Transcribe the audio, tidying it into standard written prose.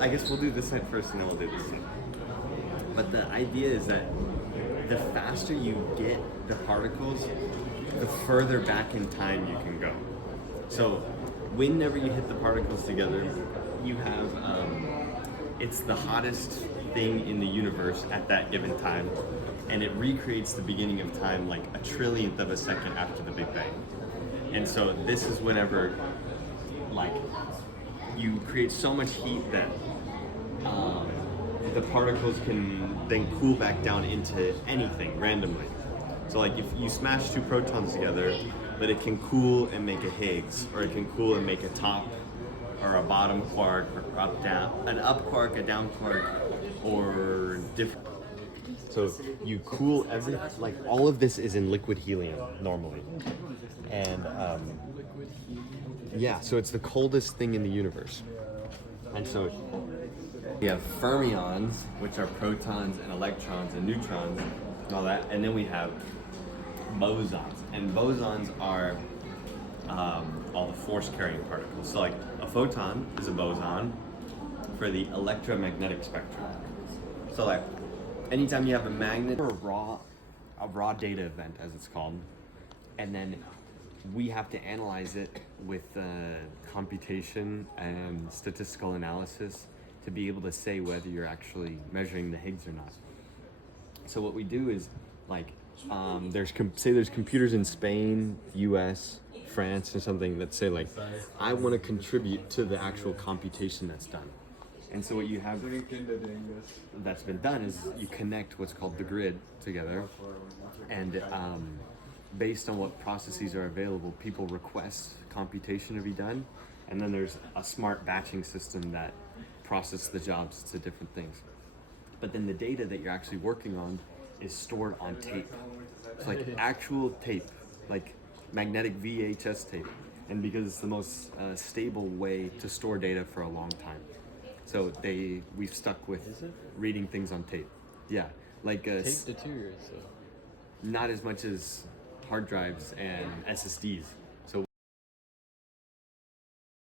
I guess we'll do this side first, and then we'll do this side. But the idea is that the faster you get the particles, the further back in time you can go. So whenever you hit the particles together, you have it's the hottest thing in the universe at that given time, and it recreates the beginning of time like a trillionth of a second after the Big Bang. And so this is whenever like you create so much heat that the particles can then cool back down into anything randomly. So like if you smash two protons together, but it can cool and make a Higgs, or it can cool and make a top or a bottom quark, or an up quark, a down quark, or different. So you cool like all of this is in liquid helium normally. And yeah, so it's the coldest thing in the universe. And so we have fermions, which are protons and electrons and neutrons and all that. And then we have bosons. And bosons are all the force-carrying particles. So like a photon is a boson for the electromagnetic spectrum. So like anytime you have a magnet or a raw data event, as it's called, and then we have to analyze it with computation and statistical analysis to be able to say whether you're actually measuring the Higgs or not. So what we do is like there's computers in Spain, US, France or something that say like, I want to contribute to the actual computation that's done. And so what you have that's been done is you connect what's called the grid together, and based on what processes are available, people request computation to be done, and then there's a smart batching system that processes the jobs to different things. But then the data that you're actually working on is stored on tape. It's like actual tape, like magnetic VHS tape, and because it's the most stable way to store data for a long time. So we've stuck with reading things on tape. Yeah, like tape deteriorates though. Not as much as hard drives and SSDs.